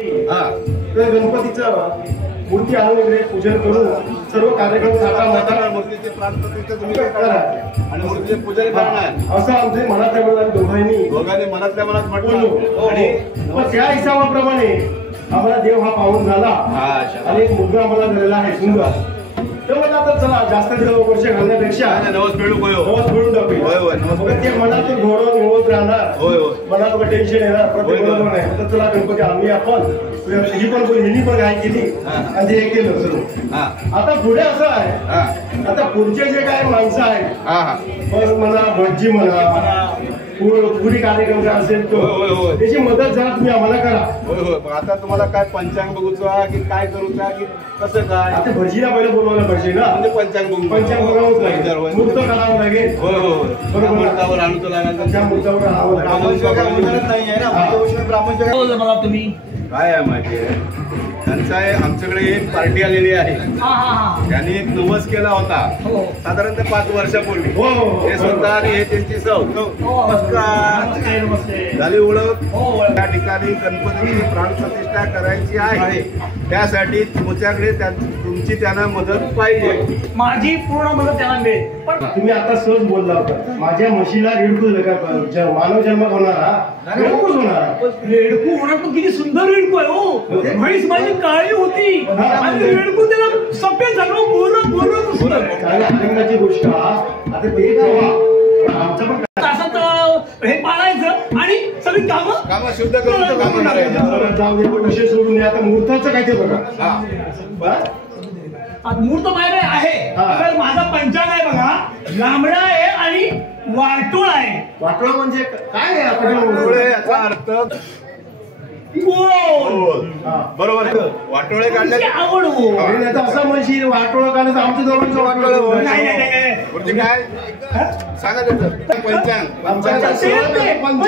तर गणपतीचं मूर्ती आणून इकडे पूजन करून सर्व कार्यक्रम मूर्तीचे प्राणप्रतिष्ठा तुम्ही करा आणि मूर्तीचे पूजन करणार असं आमचे मनातल्या मनात दोघांनी मनातल्या मनात म्हटलं आणि त्या हिसाबाप्रमाणे आम्हाला देव हा पावन झाला आणि मुलगा आम्हाला झालेला आहे सुंदर. तर आता चला जास्त वर्ष घालण्यापेक्षा नवस मिळून टाकूया. ते मनातून घोडत निवत राहणार, मनात टेन्शन येणार बरोबर नाही. तर चला गणपती आणूया आपण, हिनी पण काय केली आणि ते हे केलं सर्व. आता पुढे असं आहे, आता पुढचे जे काय माणसं आहेत म्हणा, भटजी म्हणा, पुढे कार्यक्रम काय असेल तो त्याची मदत जरा तुम्ही आम्हाला करा. आता तुम्हाला काय पंचांग बघूचा की काय करूचा की कसं काय? आता भटजीला पहिले बोलवायला पाहिजे ना, म्हणजे पंचांग बघावंच लागेल, मूर्त करावं लागेल. बरोबर, मूर्तावर आणतो लागेल, त्या मूर्तावर आणावं लागेल. मला तुम्ही काय आहे माहिती आहे त्यांचा आमच्याकडे एक पार्टी आलेली आहे, त्यांनी एक नवस केला होता साधारणतः 5 वर्षापूर्वी. हे स्वतः आणि हे त्यांची सौ झाली ओळख. त्या ठिकाणी गणपतीची प्राणप्रतिष्ठा करायची आहे, त्यासाठी तुमच्याकडे तुमची त्यांना मदत पाहिजे. माझी पूर्ण मदत त्यांना मिळेल. पण तुम्ही आता सहज बोलला होता माझ्या म्हशीला रेडकू मानव जन्म होणारा रेडकूच होणार. रेडकू होणार पण किती सुंदर रेडकू आहे हो. म्हैस माझी काळी होती आणि रेडकू त्याला सफेद झालं, गोरं आनंदाची गोष्ट. आता ते आमचं पण हे पाळायचं आणि सगळी कामं शुद्ध करून जाऊ दे. विषय सोडून आता मुहूर्ताचं काय ते बघा. मूर्त बाहेर आहे. तर माझा पंचांग आहे बघा, लांबडा आहे आणि वाटोळ आहे. वाटोळ म्हणजे काय आहे? याचा अर्थ बरोबर आहे. वाटोळे काढण्याची आवड हो. असं म्हणजे वाटोळ काढायचं आमच्या दोघांचं वाटोळ काय सांगा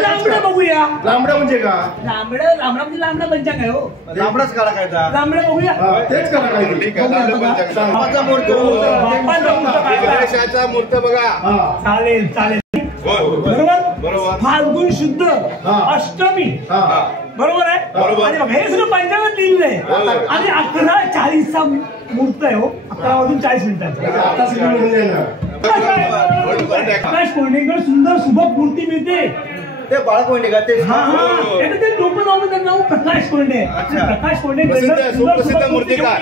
लांबडा बघूया. लांबडा म्हणजे का? लांबडा म्हणजे लांबडा पंचांग आहे हो. लांबडाच काढा काय लांबडा बघूया. तेच करा काय गणेशाचा मूर्त बघा. चालेल चालेल. बरोबर. फाल्गुन शुद्ध अष्टमी बरोबर आहे. आणि हे सगळं पंचांगात लिहिलेलं आहे. आणि 11:40 मूर्त आहे हो. 11:40 प्रकाश कोंडेकर सुंदर सुबक मूर्ती मिळते. ते बाळ कोंडे का? ते डोकं नाव त्यांचं नाव प्रकाश कोंडे. प्रकाश कोंडे सुप्रसिद्ध मूर्तिकार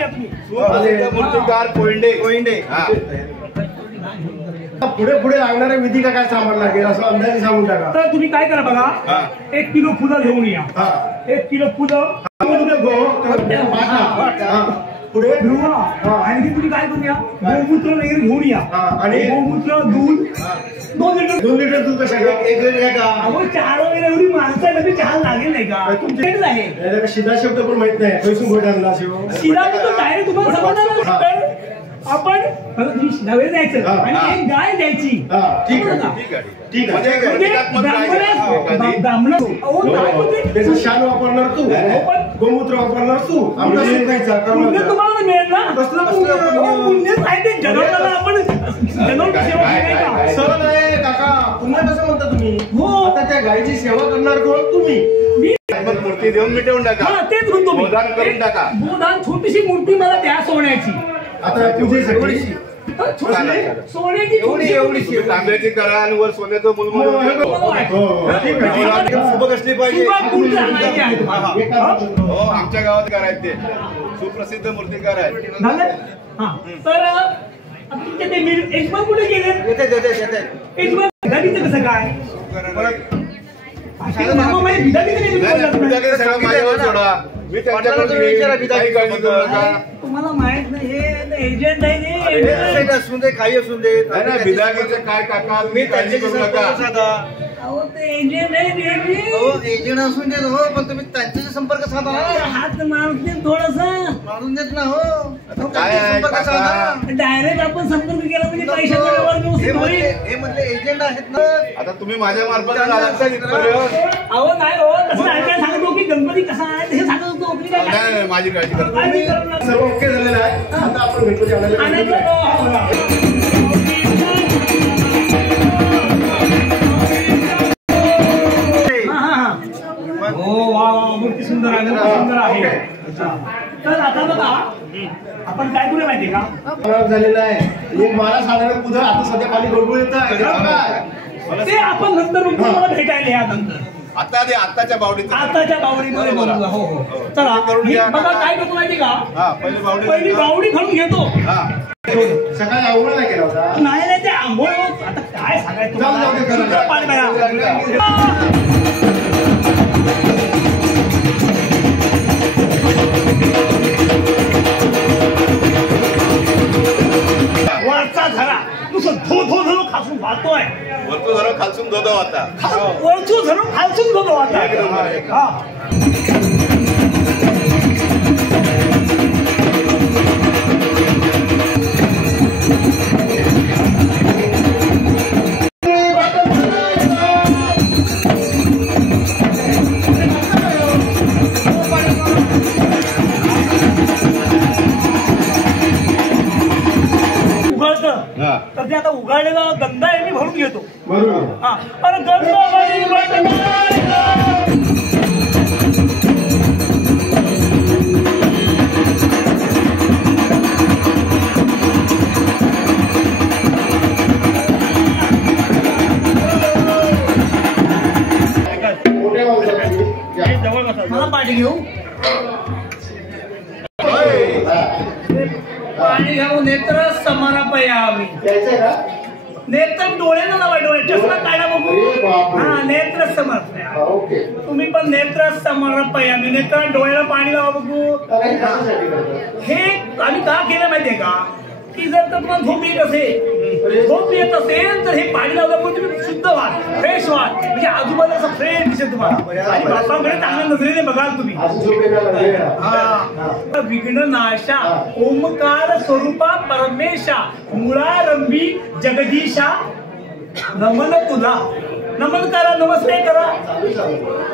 कोंडे. पुढे पुढे लागणाऱ्या विधी का काय सामान लागेल असं अंदाजे सांगून टाका. तर तुम्ही काय करा बघा, 1 किलो फुलं घेऊन या. 1 किलो फुलं पुढे आणखी तुम्ही काय करून या, गोमूत्र वगैरे घेऊन या. आणि गोमूत्र, दूध 2 लिटर दूध कशा घ्या? 1 लिटर का? अहो 4 वगैरे एवढी माणसं आहे, चहा लागेल नाही का? तुमच्याकडेच आहे. शिधा शब्द पण माहित नाही. पैसून गोड आणला शिधा तो डायरेक्ट तुम्हाला समजणार. आपण नवे द्यायचं आणि एक गाय द्यायची. ठीक आहे. त्याचं शान वापरणार तू, गोमूत्र वापरणार तू, आमचा सुखायचा तुम्हाला मिळेल ना. पुण्यच आहे ते जनवला. आपण जनवची सेवा केली. सण आहे काका, पुन्हा कसं म्हणता तुम्ही? हो. आता त्या गायची सेवा करणार कोण? तुम्ही. मूर्ती देऊन मिटवून टाका. तेच म्हणतो मी. गोदान करून टाका. गोदान छोटीशी मूर्ती मला द्या सोन्याची. आता पूजेसाठी सोन्याची एवढी तांब्याची करा आणि वर सोन्याचं मुलमुल सुबक असली पाहिजे. हो, आमच्या गावात करायचे ते सुप्रसिद्ध मूर्तिकार आहेत. तर तुमच्या ते यजमान कुठे गेले? यजमान कसं काय? तुम्हाला माहित नाही हे एजंट आहे. असून दे काही असून दे बिदागीचं काय काका मी काळजी करू नका. ते एजंट आहे. एजंट असून देत हो, पण तुम्ही त्यांच्याशी संपर्क साधा ना. हात मारून देत थोडासा मारून देत ना. हो काय डायरेक्ट आपण संपर्क केला म्हणजे पैशाचा व्यवहार व्यवस्थित होईल. हे म्हणले एजंट आहेत ना. आता तुम्ही माझ्या मार्फत अहो नाही हो, तसं काय सांगतो की गणपती कसा आहे हे सांगत होतो. नाही, माझी काळजी करतो. सर्व ओके झालेलं आहे. आता आपण गणपती आणायला मूर्ती सुंदर सुंदर आहे, सुंदर आहे. तर आता बघा आपण काय करूया माहिती का, खराब झालेला आहे एक माळा साधारण पुढं आता सध्या खाली गडबड येत आहे ते आपण नंतर तुम्हाला भेटायला या नंतर आताच्या बावडीत आताच्या बावडीमध्ये बोलूया. हो हो चला बघा काय करतो माहिती का, पहिली बावडी घालून घेतो. सकाळी आंघोळ नाही केला होता. नाही नाही ते आंघोळ आता काय सांगायचं तुम्हाला, पाणी प्या. वरचा झरा नुसतं धो धो धो खासून वाहतोय, वरतो जरा खालसून धोदो आता वरचू झरून खालसून धो आता. हा तर ते आता उघडलेला गंधा आहे मी भरून घेतो. बरोबर. हा अरे जवळ बसा, मला पाठी घेऊ, पाणी घेऊ. नेत्र समर्पयामी. नेत्र डोळ्यानं ना वाईट वाईट चष्मा काढा बघू. हा नेत्र समर्पयामी. तुम्ही पण नेत्र समर्पयामी, नेत्र डोळ्याला पाणी लावा बघू. हे आम्ही का केलं माहितीये का, की जर तर तुम्हाला झोप येत असेल तर हे पाणी लावल्यामुळे तुम्ही शुद्ध व्हा, फ्रेश व्हा, म्हणजे आजूबाजूला असं फ्रेश दिसेल तुम्हाला आणि बापाकडे चांगल्या नजरेने बघाल तुम्ही. हा विघ्न नाशा ओमकार स्वरूपा परमेशा मुळारंभी जगदीशा नमन तुला. नमन करा, नमस्ते करा.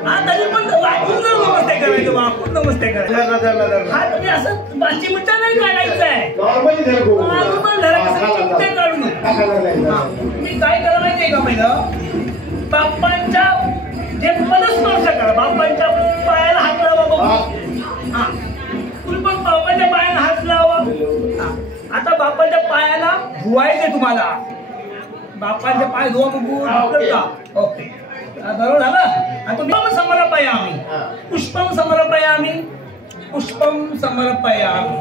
हा तरी पण वाचून जर नमस्ते करायचं, वाकून नमस्ते करायचं. हा तुम्ही असं 5 मिनिटं नाही काढायचं आहे, चिमटे काढून. तुम्ही काय करा माहितीये का, पहिलं बाप्पांच्या जे पदस्पर्श करा, बाप्पांच्या पायाला हात लावा बघू. हा तुम्ही पण बाप्पांच्या पायाला हात लावा. आता बाप्पांच्या पायाला धुवायचे तुम्हाला, बाप्पांचे पाय धुवा बघू का. ओके बरोबर झालं. आणि तुम्ही समर्पयामी, पुष्पम समर्पयामी, पुष्पम समर्पयामी.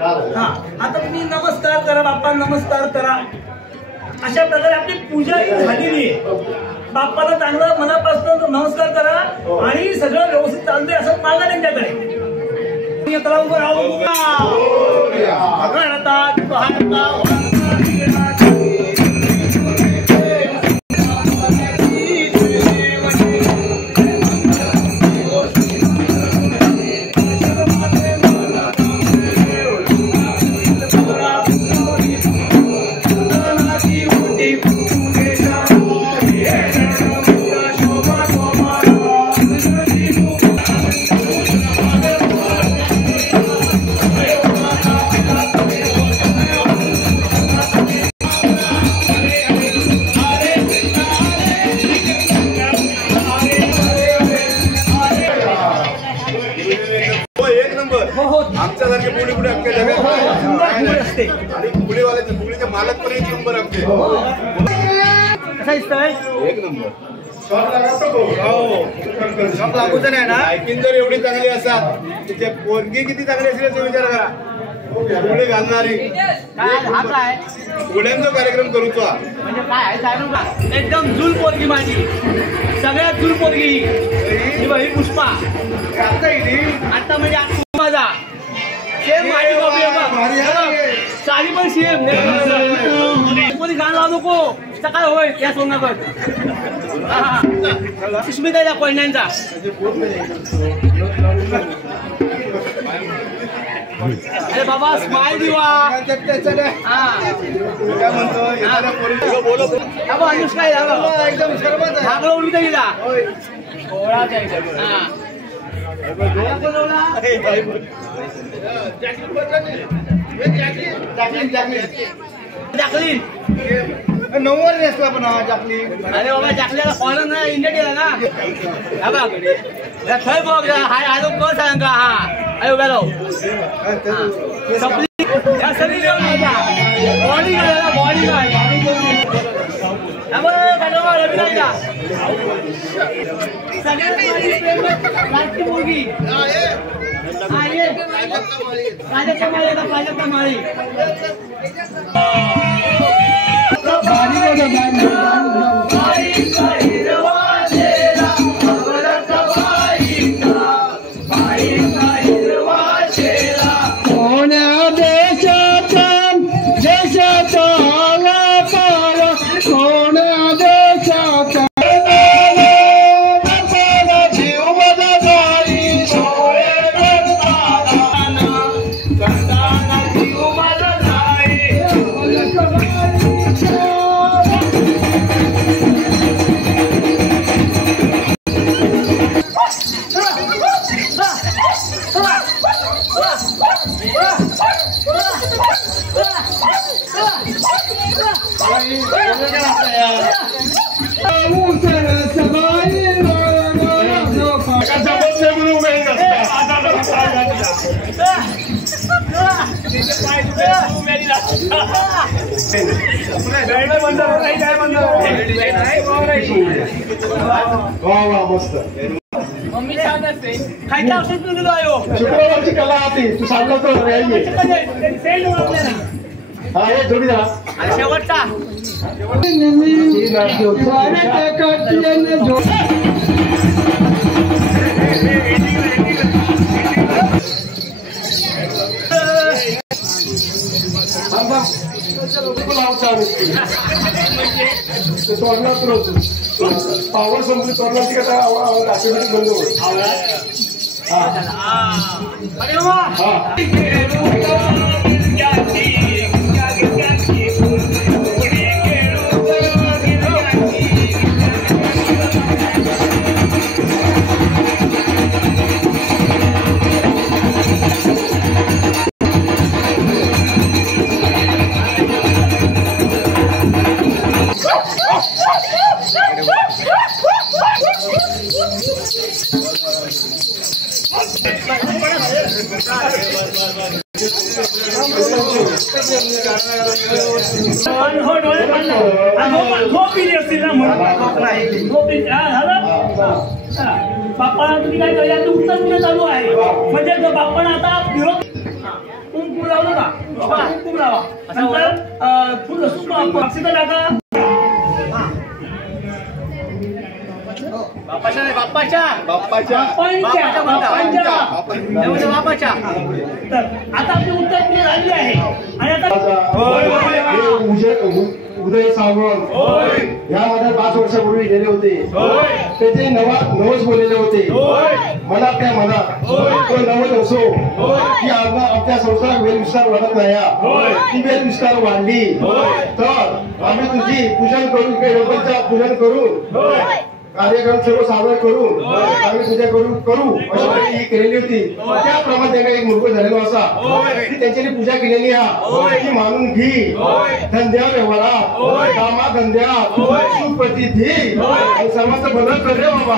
हा आता तुम्ही नमस्कार करा, बाप्पा नमस्कार करा. अशा प्रकारे आपली पूजा झालेली आहे. बाप्पाला चांगलं मनापासून नमस्कार करा आणि सगळं व्यवस्थित चालतंय असं मागा त्यांच्याकडे. आमच्यासारखे पुढे पुढे अख्ख्या जगात असते आणि पुढेवाल्याचे पुढेचे मालक पण 1 नंबर आमचे. एक नंबर. लागूच नाही ना. ऐकीन जर एवढी चांगली असतात, तिचे पोरगी किती चांगली असेल ते विचार करा. पुढे घालणारी पुढ्यांचा कार्यक्रम करू तो म्हणजे काय सांगू का, एकदम जुल पोरगी माझी, सगळ्यात जुल पोरगी ही पुष्पा. आता म्हणजे माझा सेम माझी कॉपी, साडी पण सेम. कोणी गाणं लावू नको, सकाळ होय या सोनाकर सुष्मिता कोयण्यांचा. अरे बाबा स्माइल दिवा. अनुष्का एकदम भागला उलटा गेला. नऊवार नेसला पण जाकली. अरे बाबा जाकल्याला फॉरेन ना इंडिया गेला ना थंय बघ हाय आलो कोण सांग का हा अरे उभा राहू या सगळी बॉडी घालायला बॉडी घाल सगळ्यात मुलगी राजाच्या माळी मस्त मम्मी छान असते खायच्या औषध दिलो आयो शुक्रवारची कला होती तू सांगला तो हा हे जोडी झाला शेवटचा पावर संपली तोरणाची कथा ऑटोमॅटिक बंद होईल. बाप्पा तुम्ही काय करूया उत्तर पुढे चालू आहे म्हणजे बाप्पानं आता विरोध कुंकुम लावलं ना कुंकुम लावा नंतर फुल अक्षता टाका बाप्पाच्या आता आपली उत्तर पुढे झाली आहे आणि आता उदय सावंत यामध्ये 5 वर्षापूर्वी गेले होते त्याचे नवस बोललेले होते मनातल्या मनात तो नवस असो की आपल्या संसारात वेलविस्तार वाढत नाही ती वेलविस्तार वाढली तर आम्ही तुझी पूजन करून गणपतीचं पूजन करून कार्यक्रम सर्व सादर करून आम्ही पूजा करू अशी ही केलेली होती. त्याप्रमाणे त्यांना एक मुलगा झालेला असा की त्यांची पूजा केलेली ती मानून घी धंद्या व्यवहारात कामा धंद्यात सुप्रतिधी सर्वांचं बदल कर रे बाबा.